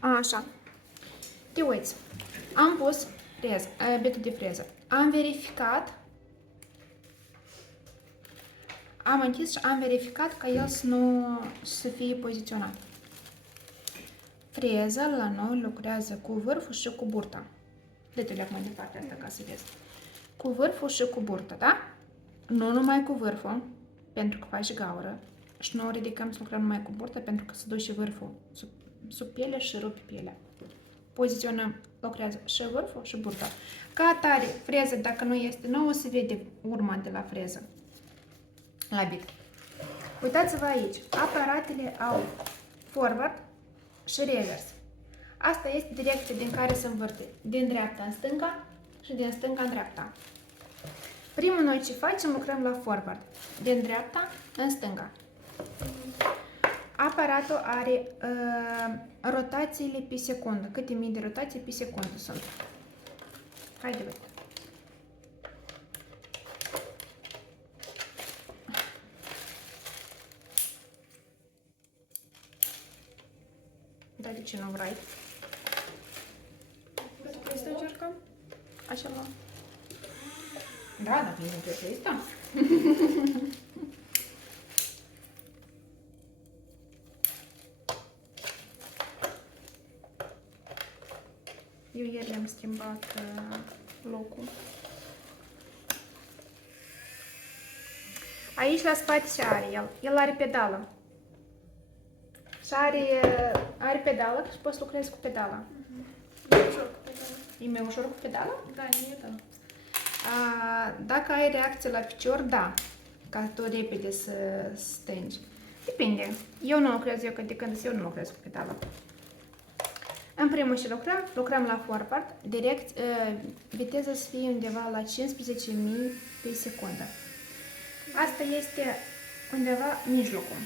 Așa. Te uiți. Am pus freză, betul de freză. Am verificat. Am închis și am verificat ca el să fie poziționat. Freza la noi lucrează cu vârful și cu burta. Dă-te leac mai departe asta ca să vezi. Cu vârful și cu burta, da? Nu numai cu vârful, pentru că faci gaură. Și nu ridicăm să lucrăm numai cu burta, pentru că se duce vârful sub piele și rupe pielea. Poziționăm, lucrează și vârful și burta. Ca atare, freză, dacă nu este nouă, se vede urma de la freză. La bit. Uitați-vă aici. Aparatele au forward și revers. Asta este direcția din care se învârte. Din dreapta în stânga și din stânga în dreapta. Primul noi ce facem, lucrăm la forward. Din dreapta în stânga. Aparatul are rotațiile pe secundă. Câte mii de rotații pe secundă sunt. Haide, uite. Dar de ce nu vrei? Trebuie să încercăm? Așa mă. Da, dar nu trebuie să asta. Eu ieri am schimbat locul. Aici la spate ce are el? El are pedală. Și are pedală și poți să lucrezi cu pedala. E ușor cu pedala. E mai ușor cu pedala? Da, e da. Dacă ai reacție la picior, da. Ca tu repede să stângi. Depinde. Eu nu lucrez, eu nu lucrez cu pedala. În primul ce lucrăm la forward, direct, viteza să fie undeva la 15.000 pe secundă. Asta este undeva mijlocul.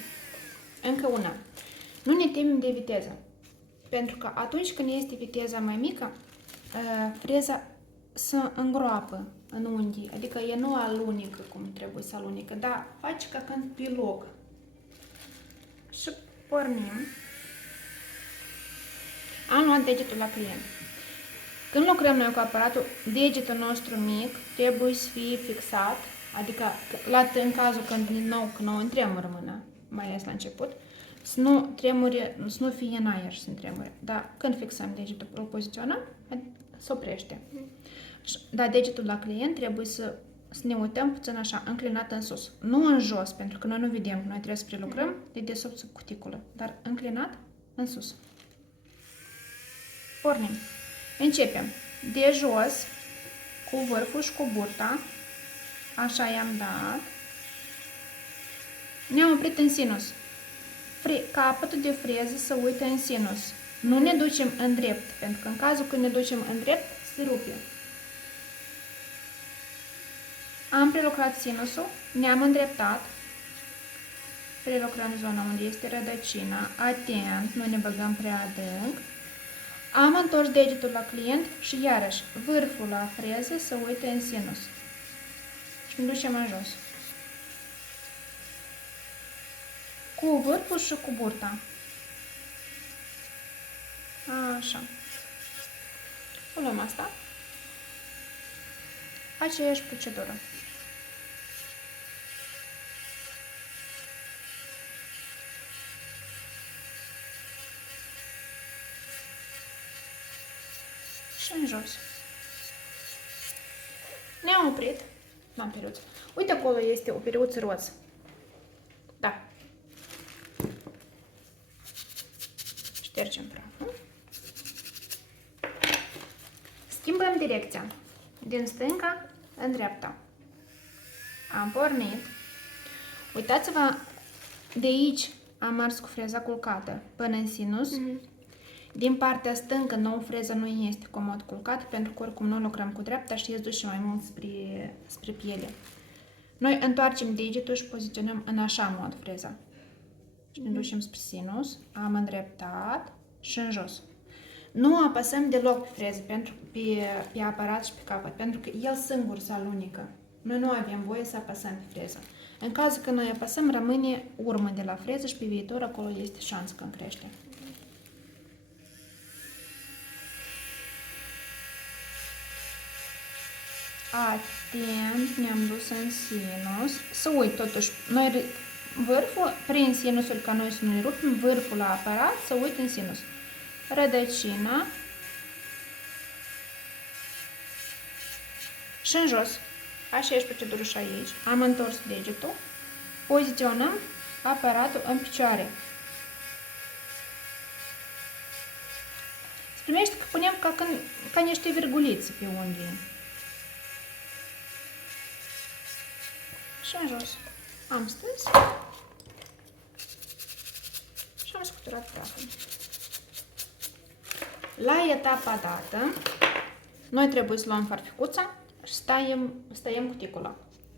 Încă una. Nu ne temem de viteză. Pentru că atunci când este viteza mai mică, freza se îngroapă în unghi. Adică e nu alunecă cum trebuie să alunecă, dar face ca când pe loc. Și pornim. Am luat degetul la client. Când lucrăm noi cu aparatul, degetul nostru mic trebuie să fie fixat, adică în cazul când din nou nu tremură mâna, mai ales la început, să nu tremure, să nu fie în aer și să tremure. Dar când fixăm degetul, îl poziționăm, se oprește. Dar degetul la client trebuie să ne uităm puțin așa, înclinat în sus. Nu în jos, pentru că noi nu vedem, noi trebuie să prelucrăm de desubt sub cuticulă, dar înclinat în sus. Pornim. Începem de jos, cu vârful și cu burta. Așa i-am dat. Ne-am oprit în sinus. Capătul de freză se uită în sinus. Nu ne ducem în drept, pentru că în cazul când ne ducem în drept, se rupe. Am prelucrat sinusul, ne-am îndreptat. Prelucrăm zona unde este rădăcina. Atent, nu ne băgăm prea adânc. Am întors degetul la client și iarăși vârful la freză se uită în sinus. Și ne ducem în jos. Cu vârful și cu burta. Așa. O luăm asta. Aceeași procedură. Și în jos. Ne-am oprit. N-am periuță. Uite, acolo este o periuță roz. Da. Ștergem praful. Schimbăm direcția. Din stânga în dreapta. Am pornit. Uitați-vă, de aici am mers cu freza culcată până în sinus. Din partea stângă, freza nu este comod culcată, pentru că oricum nu lucrăm cu dreapta și îți duce mai mult spre piele. Noi întoarcem degetul și poziționăm în așa mod freza. Și ne ducem spre sinus, am îndreptat și în jos. Nu apăsăm deloc pe freză, pe aparat și pe capăt, pentru că el singur se alunecă. Noi nu avem voie să apăsăm pe freză. În cazul că noi apăsăm, rămâne urmă de la freză și pe viitor acolo este șansă când crește. Atent, ne-am dus în sinus. Să uit totuși, noi vârful, prin sinusul ca noi să nu-i rupem, vârful la aparat, să uit în sinus. Rădăcina. Și în jos. Așa ești procedură și aici. Am întors degetul. Poziționăm aparatul în picioare. Se primește că punem ca niște virgulițe pe unghii. Și în jos. Am stâns. Și am scuturat praful. La etapa dată, noi trebuie să luăm farficuța și stăiem cuticula.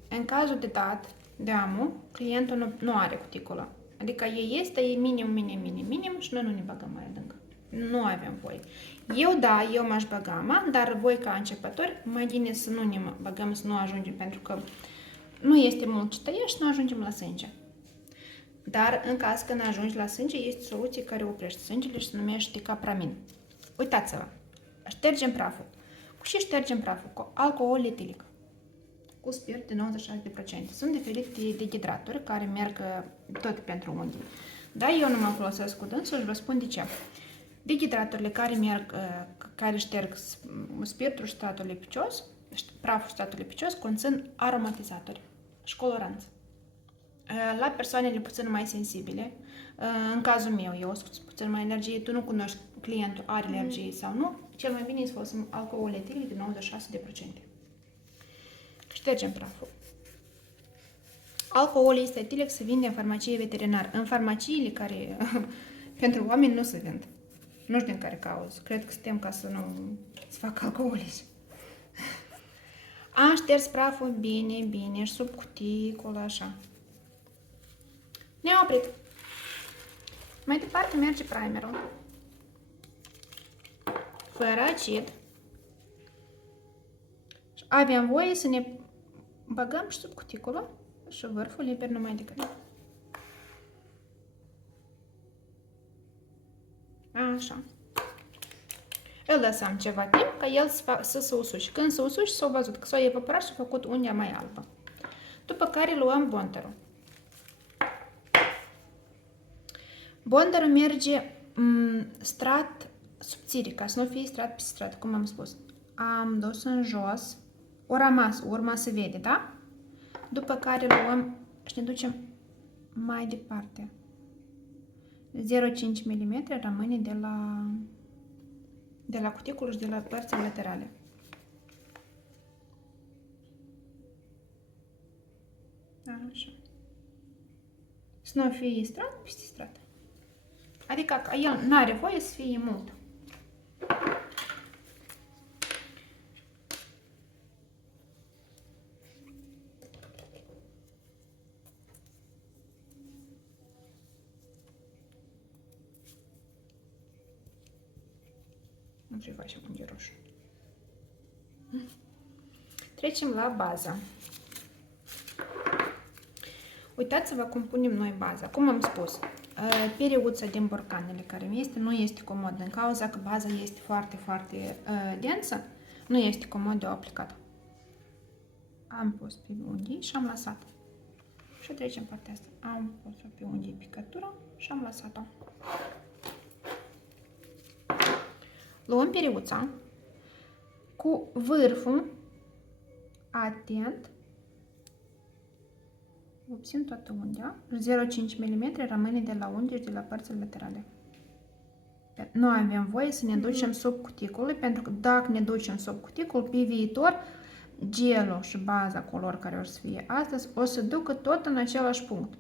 În cazul de dat, de amu, clientul nu are cuticula. Adică ei este minim și noi nu ne băgăm mai adânc. Nu avem voie. Eu m-aș băga, dar voi ca începători, mai bine să nu ne băgăm, să nu ajungem, pentru că nu este mult ce tăie și nu ajungem la sânge. Dar în caz când ajungi la sânge, este soluție care oprește sângele și se numește capramin. Uitați-vă, ștergem praful. Cu ce ștergem praful? Cu alcool etilic, cu spirit de 96%. Sunt diferite dehidraturi care merg tot pentru unghii. Dar eu nu mă folosesc cu dânsul și vă spun de ce. Dehidraturile care șterg spiritul și stratul lipicios, praful și stratul lipicios, conțin aromatizatori și coloranți. La persoanele puțin mai sensibile, în cazul meu, eu sunt puțin mai alergie, tu nu cunoști clientul, are alergie sau nu, cel mai bine e să folosim alcool etilic de 96%. Ștergem praful. Alcoolul este etilic se vinde în farmacie veterinar. În farmaciile care pentru oameni nu se vând. Nu știu din care cauză. Cred că suntem ca să nu se facă alcoolici. Am șters praful bine și sub cuticul, așa. Ne-am oprit. Mai departe merge primerul. Fără acid. Avem voie să ne băgăm și sub cuticulă și vârful liber numai decât. Așa. Îl lăsăm ceva timp ca el să se usuce. Când se usuce, s-a văzut că s-a evaporat și a făcut unghia mai albă. După care luăm bonderul. Bonderul merge strat subțire, ca să nu fie strat pe strat, cum am spus. Am dus în jos, o rămas, urma se vede, da? După care luăm și ne ducem mai departe. 0,5 mm rămâne de la cuticulă și de la părțile laterale. Așa. Să nu fie strat peste strat. Adică el nu are voie să fie mult. Nu trebuie să facem unghi roșu. Trecem la bază. Uitați-vă cum punem noi baza. Cum am spus, periuța din borcanele care nu este comod din cauza că baza este foarte, foarte densă, nu este comod de aplicat. Am pus pe unghii și am lăsat. Și trecem partea asta. Am pus pe unghii picătura și am lăsat-o. Luăm periuța cu vârful atent. Obțin toată unghia. 0,5 mm rămâne de la unghi și de la părțile laterale. Nu avem voie să ne ducem sub cuticulă, pentru că dacă ne ducem sub cuticulă, pe viitor, gelul și baza color care o să fie astăzi, o să ducă tot în același punct.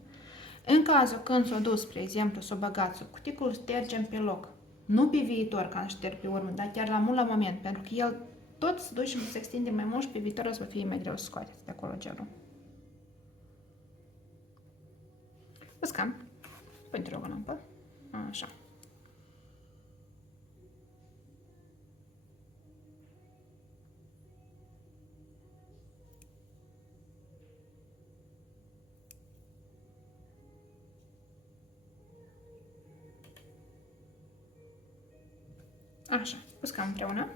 În cazul când s-o dus, spre exemplu, s-o băgat sub cuticulă, ștergem pe loc. Nu pe viitor, când șterg pe urmă, dar chiar la moment, pentru că el tot se duce și se extinde mai mult și pe viitor o să fie mai greu să scoateți de acolo gelul. Uscam. Păi te rog o lampă. Așa. Așa. Uscam împreună.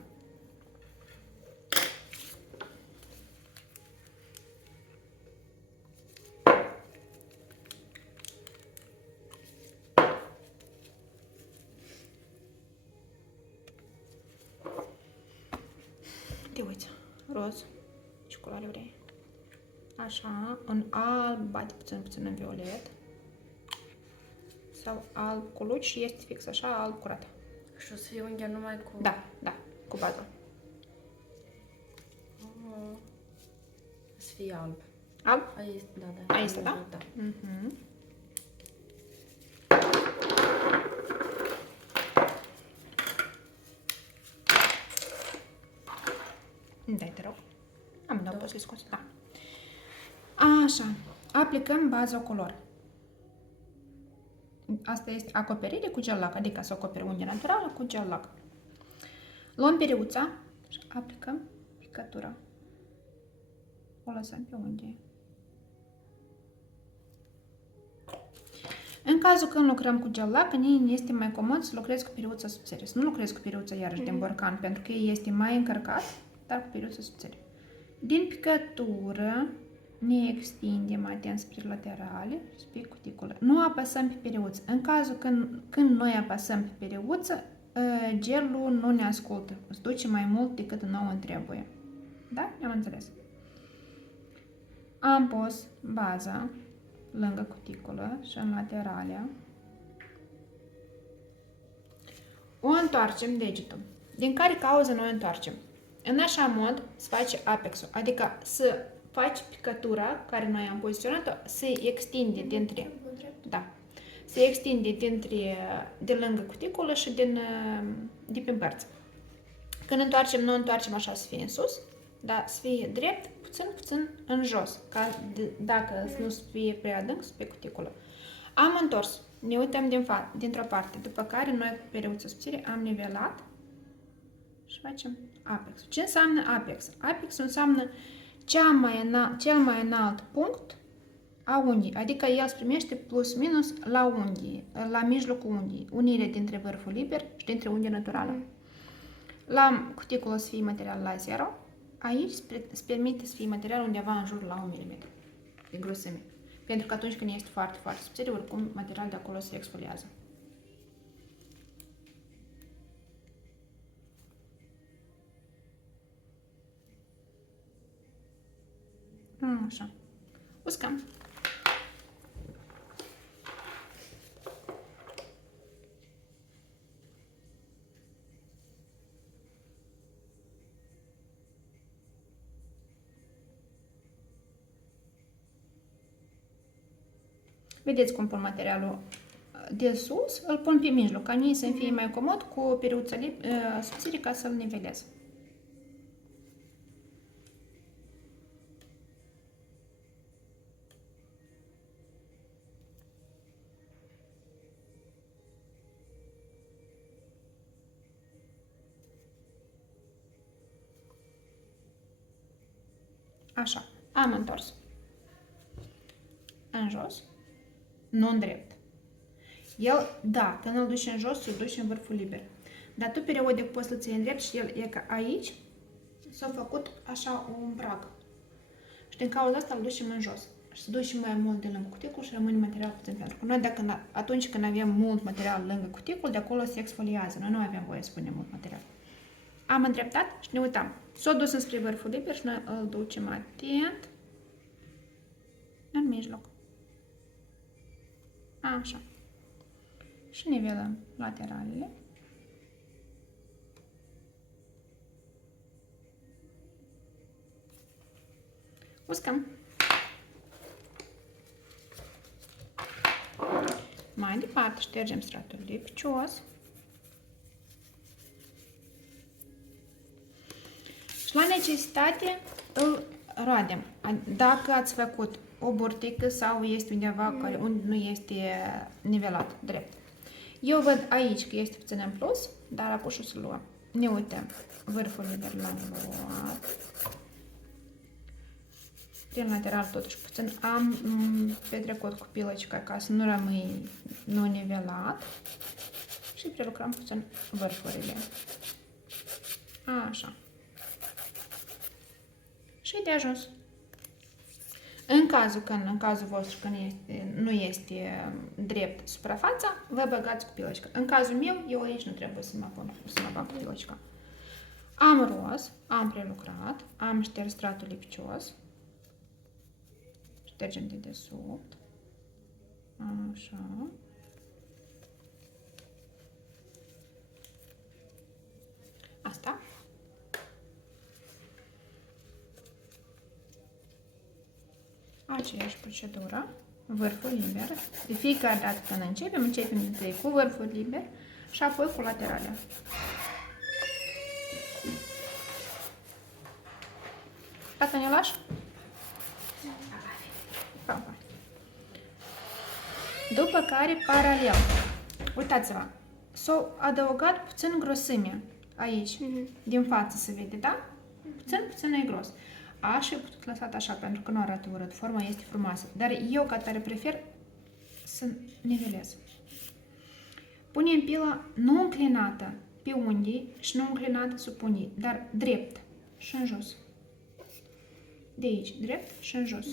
roz. Ce culoare vrei? Așa, în alb, bate puțin în violet. Sau alb cu luci și este fix așa, alb curat. Și o să fie unghia numai cu... Da, cu bază. O să fie alb. Alb? Aici, da. Aici, da? Da. Dai, te rog. Amândouă poți să-i scoți, da. Așa, aplicăm baza color. Asta este acoperire cu gel lac, adică să acoperi unghia naturală cu gel lac. Luăm periuța și aplicăm picătura. O lăsăm pe unghie. În cazul când lucrăm cu gel lac, ne este mai comod să lucrez cu periuța subțire. Să nu lucrez cu periuța iarăși din borcan, pentru că ei este mai încărcat, dar cu periuța subțire. Din picătură ne extindem atent spre laterale, spre cuticulă. Nu apăsăm pe periuță. În cazul când noi apăsăm pe periuță, gelul nu ne ascultă. Îți duce mai mult decât nouă trebuie. Da? Ne-am înțeles. Am pus baza lângă cuticulă și în laterale. O întoarcem degetul. Din care cauză noi întoarcem? În așa mod se face apexul, adică să faci picătura care noi am poziționat-o, se extinde dintre, se extinde de lângă cuticulă și de pe părți. Când întoarcem, nu întoarcem așa să fie în sus, dar să fie drept, puțin în jos, ca dacă nu să fie prea adânc pe cuticulă. Am întors, ne uităm dintr-o parte, după care noi cu periuța subțire am nivelat și facem apex. Ce înseamnă apex? Apex înseamnă cel mai înalt punct a unghiei, adică el se primește plus minus la unghie, la mijlocul unghiei, unire dintre vârful liber și dintre unghia naturală. La cuticulă să fie material la 0, aici se permite să fie material undeva în jur la 1 mm de grosime. Pentru că atunci când este foarte, foarte subțire, oricum materialul de acolo se exfoliază. Așa. Uscăm. Vedeți cum pun materialul de sus, îl pun pe mijloc, ca mie să-mi fie mai comod cu periuța subțire ca să-l nivelez. Așa, am întors. În jos, nu în drept. El, da, când îl duci în jos, îl duci în vârful liber. Dar tu periodic poți să ții în drept și el e ca aici s-a făcut așa un prag. Și din cauza asta îl ducem în jos. Și se duce mai mult de lângă cuticul și rămâne material puțin. Pentru că noi atunci când avem mult material lângă cuticul, de acolo se exfoliază. Noi nu avem voie să punem mult material. Am îndreptat și ne uitam. S-a dus înspre vârful liber și noi îl ducem atent în mijloc. Așa. Și nivelăm lateralele. Uscăm. Mai departe ștergem stratul lipicios. Și la necesitate îl roadem. Dacă ați făcut o burtică sau este undeva unde nu este nivelat drept. Eu văd aici că este puțin în plus, dar apoi o să luăm. Ne uităm. Vârful liber l-am luat. Prin lateral totuși puțin am petrecut cu pilăcica ca să nu rămâi nivelat. Și prelucrăm puțin vârfurile. Așa. Și de ajuns. În cazul vostru când nu este drept suprafața, vă băgați cu pilăcica. În cazul meu, eu aici nu trebuie să mă bag cu pilăcica. Am roz, am prelucrat, am șters stratul lipicios. Ștergem de desubt. Așa. Asta. Aceeași procedură. Vârful liber. De fiecare dată când începem întâi cu vârful liber și apoi cu lateralea. Gata, ne lași? După care, paralel, uitați-vă, s-a adăugat puțin grosime aici, din față se vede, da? Puțin e gros. Aș fi putut lăsat așa, pentru că nu arată urât, forma este frumoasă, dar eu ca tare prefer să nivelez. Punem pila nu înclinată pe unghi și nu înclinată sub unghi, dar drept și în jos. De aici, drept și în jos.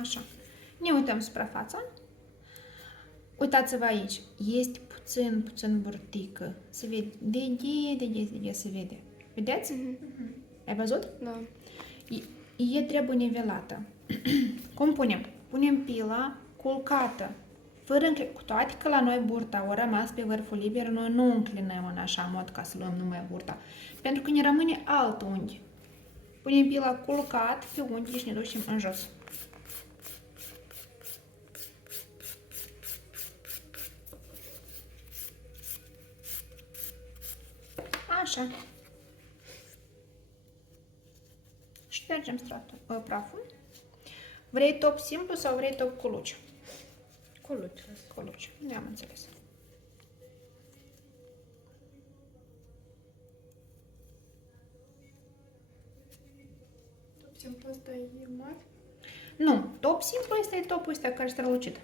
Așa. Ne uităm suprafața. Uitați-vă aici. Este puțin burtică. Se vede. De se vede. Vedeți? Ai văzut? Da. E trebuie nivelată. Cum punem? Punem pila culcată. Cu toate că la noi burta a rămas pe vârful liber, noi nu înclinăm în așa mod ca să luăm numai burta. Pentru că ne rămâne alt unghi. Punem pila culcat pe unghi și ne ducem în jos. Așa. Ștergem praful. Vrei top simplu sau vrei top cu luci? Cu luci. Ne-am înțeles. Top simplu ăsta e mare? Nu, top simplu este topul ăsta care este strălucit.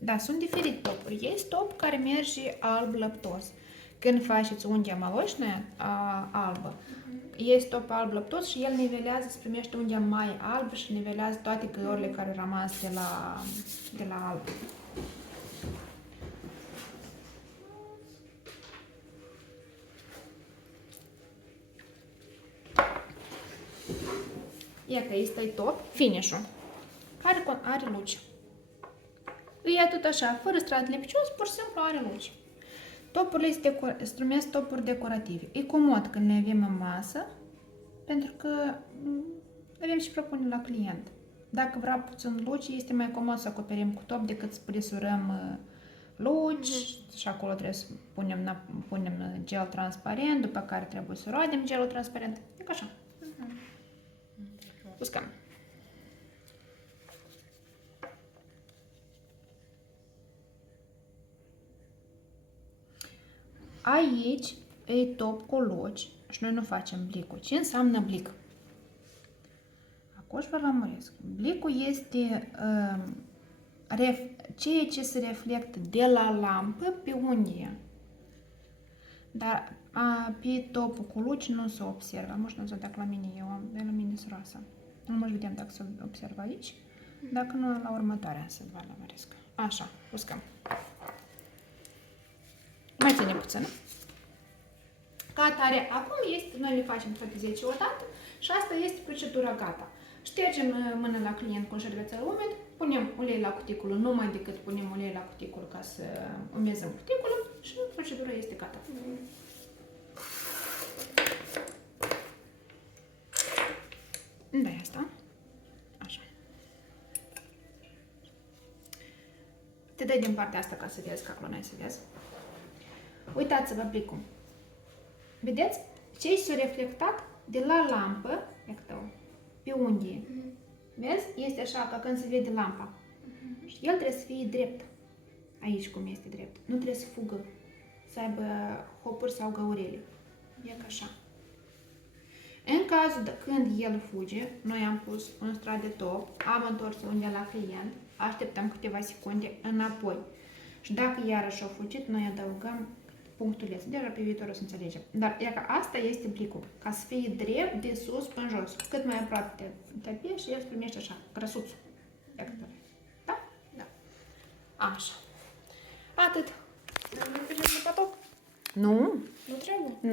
Da, sunt diferite topuri. Este top care merge alb lăptos. Când faceți unghia maloșnă albă, este top alb lăptos și el nivelează, se primește unghia mai albă și nivelează toate găurile care au rămas de la alb. Ia că este top, finish-ul, care are luci. E tot așa, fără strat lipicios, pur și simplu are luci. Topurile se numesc topuri decorative. E comod când le avem în masă, pentru că avem și propuneri la client. Dacă vrea puțin luci, este mai comod să acoperim cu top decât să presurăm luci și acolo trebuie să punem gel transparent, după care trebuie să roadem gelul transparent. E ca așa. Uscăm. Aici e top cu luci și noi nu facem blicul. Ce înseamnă blic? Acum vă lămuresc. Blicul este ceea ce se reflectă de la lampă pe unghie. Dar pe topul cu luci nu se observă. Nu știu dacă la mine eu am de lumină roasă. Nu mă vedem dacă se observă aici. Dacă nu, la următoarea să vă lămuresc. Așa, uscăm. Mai ține puțin. Ca atare, acum noi le facem toate 10 odată și asta este procedura gata. Ștergem mâna la client cu un șervețel umed, punem ulei la cuticulă, numai decât punem ulei la cuticulă ca să umezăm cuticulă și procedura este gata. Da, asta. Așa. Te dai din partea asta ca să vezi, că acolo n-ai să vezi. Uitați-vă blicul. Vedeți? Ce s-a reflectat de la lampă, pe unghie. Vezi? Este așa, ca când se vede lampa. Și el trebuie să fie drept. Aici cum este drept. Nu trebuie să fugă. Să aibă hopuri sau găurele. E ca așa. În cazul de când el fuge, noi am pus un strat de top, am întors unghia la client, așteptăm câteva secunde înapoi. Și dacă iarăși a fugit, noi adăugăm punctuleț. Deja pe viitor o să înțelegem. Dar e că asta este blicul. Ca să fie drept de sus până jos. Cât mai aproape te apeși și el se primește așa, grăsuț. Da? Da. Așa. Atât. Mergem la patop. Nu, Nu trebuie. nu.